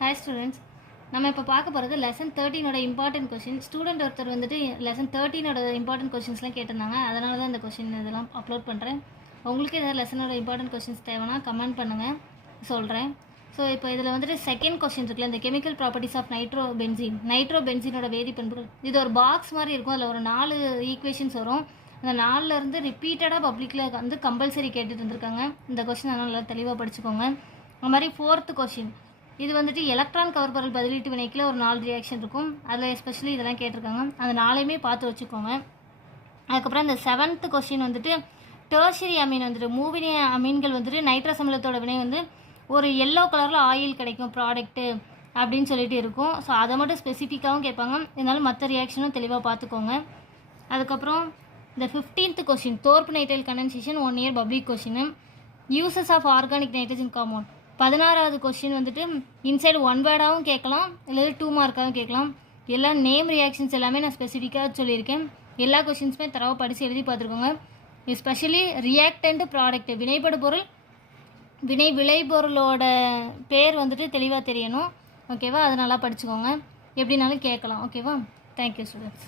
Hi students, நம்ம இப்போ பார்க்க போகிறது லெசன் 13ஓட இம்பார்ட்டன்ட் கொஷின். ஸ்டூடெண்ட் ஒருத்தர் வந்துட்டு லெசன் 13ஓட இம்பார்ட்டன்ட் கொஷின்ஸ்லாம் கேட்டிருந்தாங்க. அதனால தான் இந்த கொஷின் இதெல்லாம் அப்லோட் பண்ணுறேன். உங்களுக்கு ஏதாவது லெசனோட இம்பார்ட்டன்ட் கொஷின்ஸ் தேவைன்னா கமெண்ட் பண்ணுங்கள், சொல்கிறேன். ஸோ இப்போ இதில் வந்துட்டு செகண்ட் கொஷின் இருக்குல்ல, இந்த கெமிக்கல் ப்ராப்பர்ட்டிஸ் ஆஃப் நைட்ரோ பென்சீனோட வேதிப்பண்புகள். இது ஒரு பாக்ஸ் மாதிரி இருக்கும். அதில் ஒரு 4 ஈக்குவேஷன்ஸ் வரும். அந்த 4லேருந்து ரிப்பீட்டடாக பப்ளிக்கில் வந்து கம்பல்சரி கேட்டுட்டு இருந்திருக்காங்க. இந்த கொஷின் அதனால் நல்லா தெளிவாக படிச்சுக்கோங்க. அது மாதிரி 4th கொஷின், இது வந்துட்டு எலக்ட்ரான் கவர் பொருள் பதிலீட்டு வினைக்கில் ஒரு 4 ரியாக்ஷன் இருக்கும். அதில் எஸ்பெஷலி இதெல்லாம் கேட்டிருக்காங்க. அந்த 4யுமே பார்த்து வச்சுக்கோங்க. அதுக்கப்புறம் இந்த 7th கொஷின் வந்துட்டு டெர்ஷரி அமீன் வந்துட்டு மூவினி அமீன்கள் வந்துட்டு நைட்ரஸ் அமிலத்தோட வினை வந்து ஒரு எல்லோ கலரில் ஆயில் கிடைக்கும் ப்ராடக்ட்டு அப்படின்னு சொல்லிட்டு இருக்கும். ஸோ அதை மட்டும் ஸ்பெசிஃபிக்காகவும் கேட்பாங்க. இதனால மற்ற ரியாக்ஷனும் தெளிவாக பார்த்துக்கோங்க. அதுக்கப்புறம் இந்த 15th கொஷின் தோர்ப்பு nitrile condensation 1 year public question. Uses of organic nitrogen compound. 16வது கொஸ்டின் வந்துட்டு இன்சைடு 1 வேர்டாகவும் கேட்கலாம், இல்லை 2 மார்க்காகவும் கேட்கலாம். எல்லா நேம் ரியாக்ஷன்ஸ் எல்லாமே நான் ஸ்பெசிஃபிக்காக சொல்லியிருக்கேன். எல்லா கொஷின்ஸுமே தரவாக படித்து எழுதி பார்த்துருக்கோங்க. எஸ்பெஷலி ரியாக்டன்ட் ப்ராடக்ட் வினைபடு பொருள் விளைபொருளோட பேர் வந்துட்டு தெளிவாக தெரியணும். ஓகேவா? அதை நல்லா படிச்சுக்கோங்க. எப்படினாலும் கேட்கலாம். ஓகேவா? Thank you students.